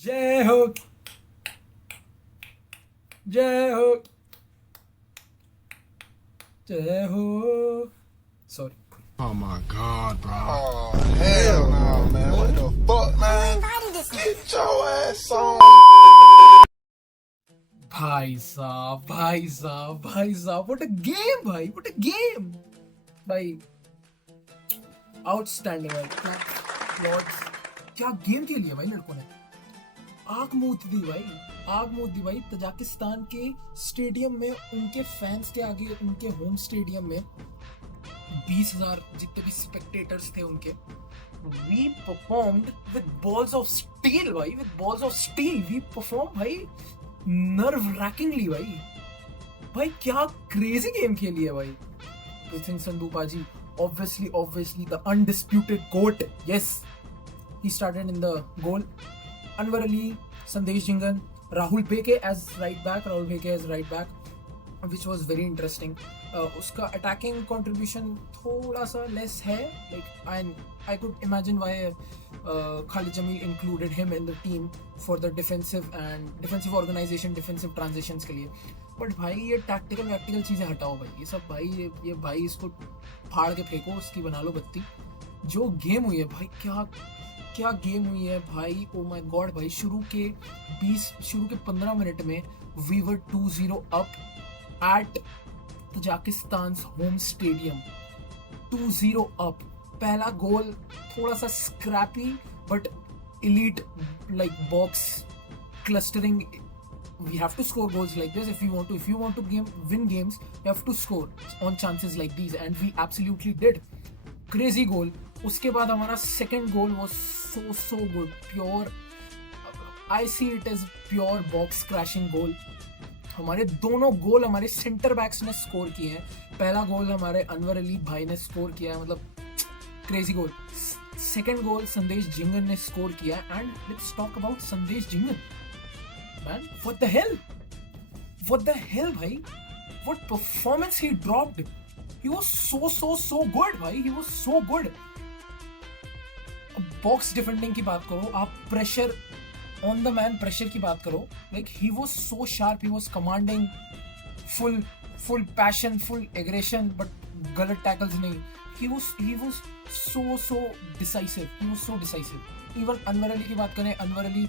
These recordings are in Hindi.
जय हो, जय हो, जय हो। Sorry. Oh my God, bro. Oh, hell no, man. What the fuck, man? Get your ass on. भाई साहब, भाई साहब, भाई साहब, व्हाट अ गेम भाई, व्हाट अ गेम भाई। आउटस्टैंडिंग भाई। लॉर्ड्स, क्या गेम खेली है भाई लड़कों ने। आग मूत दी भाई, आग मूत दी भाई। तजाकिस्तान के स्टेडियम में, उनके फैंस के आगे, उनके होम स्टेडियम में 20,000 जितने भी स्पेक्टेटर्स थे उनके, we performed with balls of steel भाई, with balls of steel we performed भाई, nerve wrackingly भाई क्या क्रेजी गेम खेली है भाई। पृथ्वी संधू पाजी, obviously the undisputed GOAT, yes, he started in the goal. Anwar Ali, Sandesh Jingan, Rahul Beke as right back, which was very interesting. उसका अटैकिंग कंट्रीब्यूशन थोड़ा सा लेस है, like I could imagine why Khalid Jamil included him in the team for the defensive organization, defensive transitions के लिए। बट भाई ये टैक्टिकल चीज़ें हटाओ भाई, ये सब भाई, ये भाई इसको फाड़ के फेंको, उसकी बना लो बत्ती। जो गेम हुई है भाई, क्या गेम हुई है भाई, ओ माय गॉड भाई। शुरू के 15 मिनट में we were 2-0 up at Tajikistan home stadium, 2-0 up. पहला गोल थोड़ा सा scrappy but elite, like box clustering. We have to score goals like this if you want to win games. You have to score on chances like these, and we absolutely did. Crazy goal. उसके बाद हमारा second goal was so good, pure, I see it as pure box crashing goal. हमारे दोनों गोल हमारे सेंटर बैक्स ने स्कोर किए हैं। पहला गोल हमारे अनवर अली भाई ने स्कोर किया है, मतलब क्रेजी गोल। सेकंड गोल संदेश जिंगन ने स्कोर किया है। And let's talk about Sandesh Jhingan, man, what the hell भाई, what performance he dropped. He was so good भाई, he was so good. Box defending की बात करो आप, pressure on the man, pressure की बात करो, like he was so sharp, he was commanding, full passion, full aggression, but गलत टैकल्स नहीं। he was so decisive. Even Anwar Ali की बात करें, Anwar Ali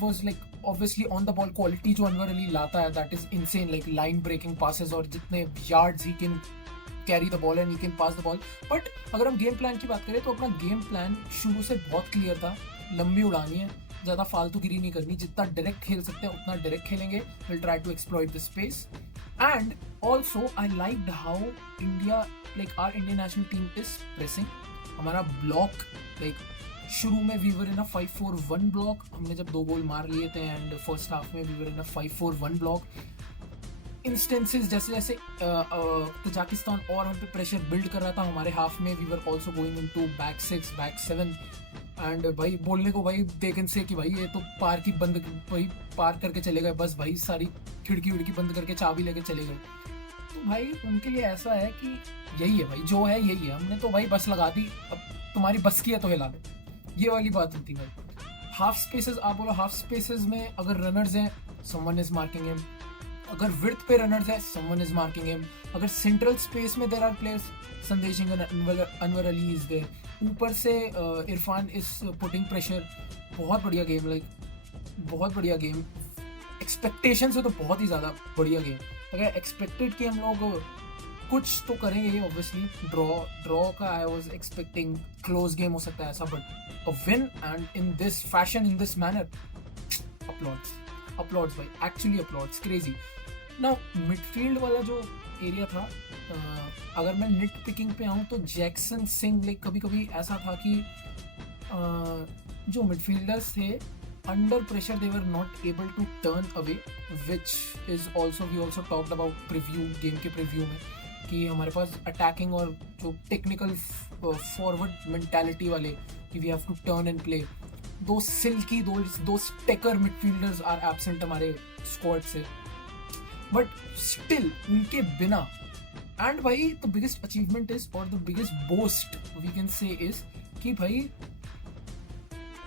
was like obviously on the ball quality जो Anwar Ali लाता है, that is insane, like line breaking passes और जितने yards he can carry the ball and he can pass the ball. But अगर हम गेम प्लान की बात करें तो अपना गेम प्लान शुरू से बहुत क्लियर था। लंबी उड़ानी है, ज़्यादा फालतूगिरी नहीं करनी, जितना डायरेक्ट खेल सकते हैं उतना डायरेक्ट खेलेंगे। Will try to exploit the space. And also I liked how our Indian national team is pressing. हमारा ब्लॉक, लाइक शुरू में we were in a 5-4-1 block, हमने जब 2 गोल मार लिए थे, एंड फर्स्ट हाफ में we were in a 5-4-1 block. Instances जैसे तजाकिस्तान और हम पे प्रेशर बिल्ड कर रहा था, हमारे हाफ में we were also going into back 6, back 7, and भाई बोलने को भाई दे कैन से कि भाई ये तो पार करके चले गए, बस भाई सारी खिड़की विड़की बंद करके चाबी लेके चले गए। तो भाई उनके लिए ऐसा है कि यही है भाई, जो है यही है, हमने तो भाई बस लगा दी, अब तुम्हारी बस की है तो हिला दो, ये वाली बात होती है भाई। हाफ स्पेसेस, आप बोलो हाफ स्पेसेस में अगर रनर्स हैं, समवन इज मार्किंग हिम। अगर विड्थ पे रनर्स है, समवन इज मार्किंग हिम। अगर सेंट्रल स्पेस में देयर आर प्लेयर्स, संदेश जिंगन, अनवर अली इज देयर। ऊपर से इरफान इज पुटिंग प्रेशर। बहुत बढ़िया गेम, लाइक बहुत बढ़िया गेम। एक्सपेक्टेशन से तो बहुत ही ज़्यादा बढ़िया गेम। अगर एक्सपेक्टेड कि हम लोग कुछ तो करेंगे ऑब्वियसली, ड्रॉ का I was expecting close game हो सकता है ऐसा, but a win and in this fashion, in this manner, applause भाई, actually applause, crazy. Now midfield वाला जो एरिया था, अगर मैं निट पिकिंग पे आऊँ तो जैक्सन सिंह, लाइक कभी कभी ऐसा था कि जो मिडफील्डर्स थे under pressure they were not able to turn away, which is also we also talked about preview, game के प्रीव्यू में, कि हमारे पास अटैकिंग और जो टेक्निकल फॉरवर्ड मेंटालिटी वाले कि we have to turn and play, दो सिल्की, दो स्टेकर मिडफील्डर्स आर एब्सेंट हमारे स्क्वाड से। बट स्टिल उनके बिना, एंड भाई द बिगेस्ट अचीवमेंट इज, और the biggest boast we can say is कि भाई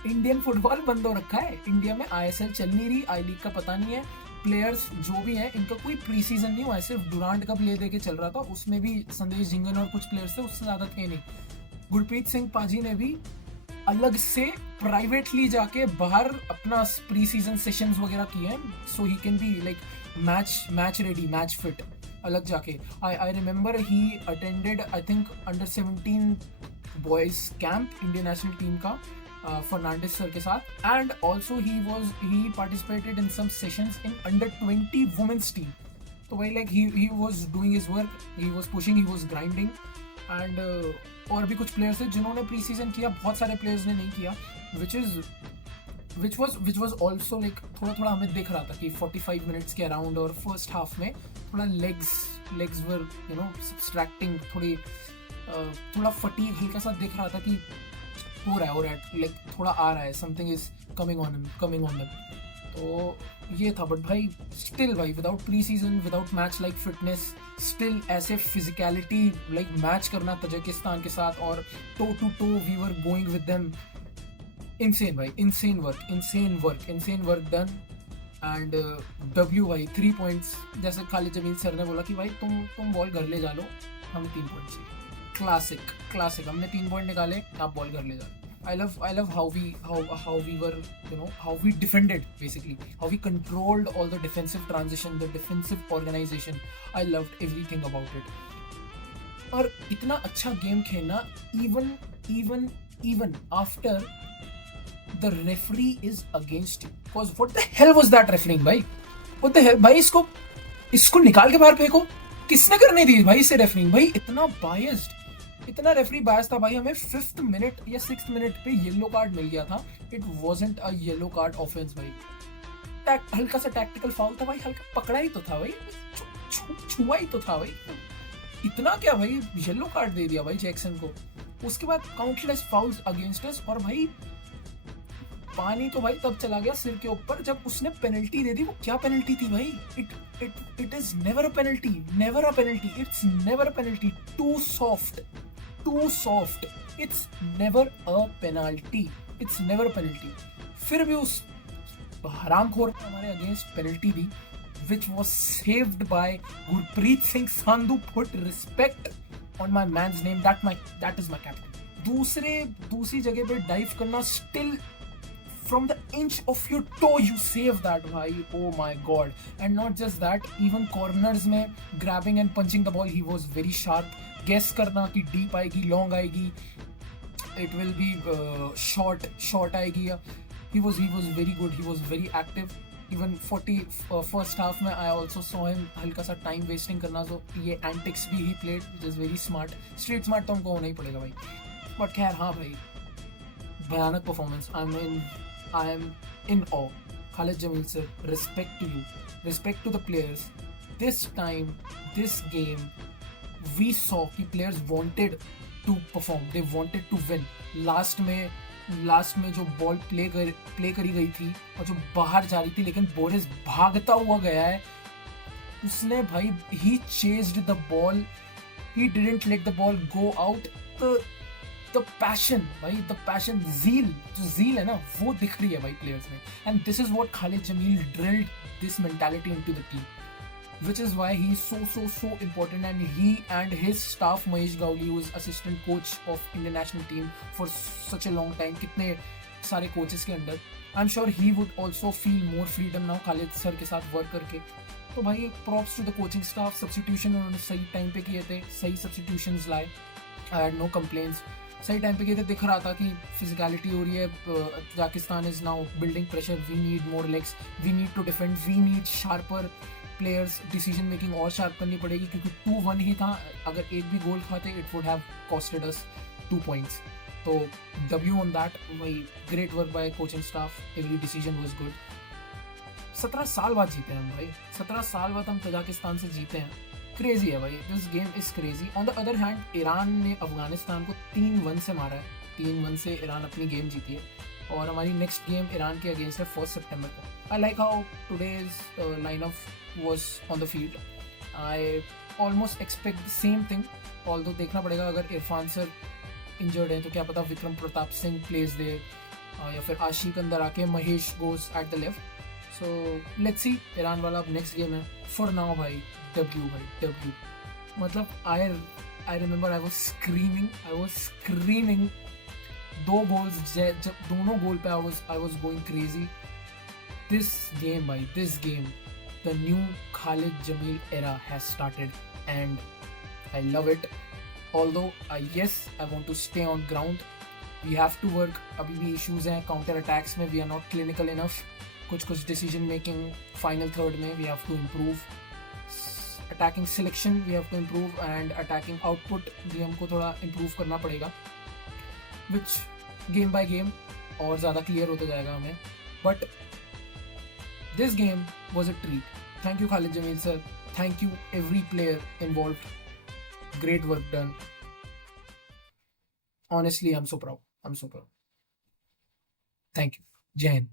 इंडियन फुटबॉल बंद हो रखा है, इंडिया में आईएसएल चल नहीं रही, आई लीग का पता नहीं है, प्लेयर्स जो भी हैं इनका कोई प्री सीजन नहीं हुआ है, सिर्फ डुरांट का प्ले देके चल रहा था, उसमें भी संदेश झिंगन और कुछ प्लेयर्स थे, उससे ज्यादा थे नहीं। गुरप्रीत सिंह पाजी ने भी अलग से प्राइवेटली जाके बाहर अपना प्री सीजन सेशंस वगैरह किए हैं, so he can be like match ready, match fit, अलग जाके। I remember he attended I think under 17 boys camp Indian national team का फर्नांडिस सर के साथ, and also he participated in some sessions in under 20 women's team. तो भाई like he was doing his work, he was pushing, he was grinding, and और भी कुछ प्लेयर्स थे जिन्होंने प्री सीजन किया, बहुत सारे प्लेयर्स ने नहीं किया, विच वाज ऑल्सो लाइक थोड़ा हमें दिख रहा था कि 45 मिनट्स के अराउंड और फर्स्ट हाफ में थोड़ा legs were you know subtracting, थोड़ा फटीग हल्का सा दिख रहा था कि हो रहा है लाइक थोड़ा आ रहा है, something is coming on them. तो ये था, बट भाई स्टिल भाई without pre season, without match like fitness, still ऐसे फिजिकलिटी लाइक मैच करना तजाकिस्तान के साथ और toe to toe we were going with them, insane भाई, insane work done, and W भाई 3 पॉइंट्स, जैसे खालिद जमील सर ने बोला कि भाई तुम बॉल घर ले जा लो, हमें 3 पॉइंट चाहिए। क्लासिक हमने 3 पॉइंट निकाले, आप बॉल घर ले जा। I love how we were, you know, how we defended basically, how we controlled all the defensive transition, the defensive organization. I loved everything about it. और इतना अच्छा गेम खेलना even after the referee is against you. Because what the hell was that refereeing भाई? What the hell भाई, इसको निकाल के बाहर फेंको, किसने करने दी भाई इसे रेफरिंग? भाई इतना बायस्ड, इतना रेफरी बायस था भाई, हमें 5th मिनट या 6th मिनट पे येलो कार्ड मिल गया था। It wasn't a yellow card offence भाई, हल्का सा टैक्टिकल फाउल था भाई, हल्का पकड़ा ही तो था भाई, छुआ ही तो था भाई, इतना क्या भाई, येलो कार्ड दे दिया भाई जैक्सन को। उसके बाद काउंटलेस फाउल्स अगेंस्ट अस, और भाई पानी तो भाई तब चला गया सिर के ऊपर जब उसने पेनल्टी दे दी। वो क्या पेनल्टी थी भाई? It is never a penalty, it's never a penalty, too soft, it's never a penalty. फिर भी उस हरामखोर ने हमारे अगेंस्ट पेनल्टी दी, which was saved by Gurpreet Singh Sandhu. Put respect on my man's name. That is my captain. दूसरी जगह पे डाइव करना, still from the inch of your toe you save that bhai, oh my god. And not just that, even corners mein grabbing and punching the ball, he was very sharp. Guess karna ki deep aayegi, long aayegi, it will be short aayegi. He was very good, he was very active. Even 40 first half mein I also saw him halka sa time wasting karna, so ye antics bhi he played, which is very smart. Street smart to humko hona hi padega bhai. But khair हाँ भाई, भयानक performance. I am in awe. Khalid Jamil sir, respect to you, respect to the players. This time, this game, we saw कि players wanted to perform, they wanted to win. Last में जो बॉल प्ले करी गई थी और जो बाहर जा रही थी, लेकिन बोरिस भागता हुआ गया है, उसने भाई he chased the ball, he didn't let the ball go out. The passion भाई, the passion, जो zeal है ना, वो दिख रही है भाई प्लेयर्स में, and this is what Khalid Jamil drilled this mentality into the team, which is why he is so important. And he and his staff, Mahesh Gowli, who is assistant coach of Indian national team for such a long time, कितने सारे coaches के अंदर, I'm sure he would also feel more freedom now Khalid sir के साथ work करके. तो भाई props to the coaching staff. Substitution उन्होंने सही टाइम पे किए थे, सही substitutions लाए, I had no complaints. सही टाइम पे किए थे, दिख रहा था कि फिजिकलिटी हो रही है, Pakistan is now building pressure, we need more legs, we need to defend, we need sharper players, decision making और शार्प करनी पड़ेगी, क्योंकि 2-1 ही था, अगर एक भी गोल खाते it would have costed us 2 points. तो W on that, वही great work by coaching staff, every decision was good. 17 साल बाद जीते हैं हम भाई, 17 साल बाद हम तजाकिस्तान से जीते हैं. क्रेजी है भाई, this game is crazy. On the other hand, Iran ने अफगानिस्तान को 3-1 से मारा है, 3-1 से ईरान अपनी गेम जीती है, और हमारी नेक्स्ट गेम ईरान के अगेंस्ट है 1 सितंबर को. I like how today's lineup was on the field. I almost expect the same thing, although देखना पड़ेगा, अगर इरफान सर इंजर्ड है तो क्या पता विक्रम प्रताप सिंह प्लेज दे, या फिर आशिक अंदर आके Mahesh goes at the left. So let's see Iran वाला अब नेक्स्ट गेम है. फॉर नाउ भाई डब्ल्यू. मतलब I remember I was screaming 2 goals जब दोनों गोल पे I was going crazy. This game, the new Khalid Jamil era has started and I love it. Although, yes, I want to stay on ground. We have to work. अभी भी issues हैं counter attacks में. We are not clinical enough. कुछ decision making final third में we have to improve. Attacking selection we have to improve and attacking output भी हमको थोड़ा improve करना पड़ेगा. Which game by game और ज़्यादा clear होता जाएगा हमें. But this game was a treat. Thank you Khalid Jamil sir. Thank you every player involved. Great work done. Honestly, I'm so proud. Thank you. Jai Hind.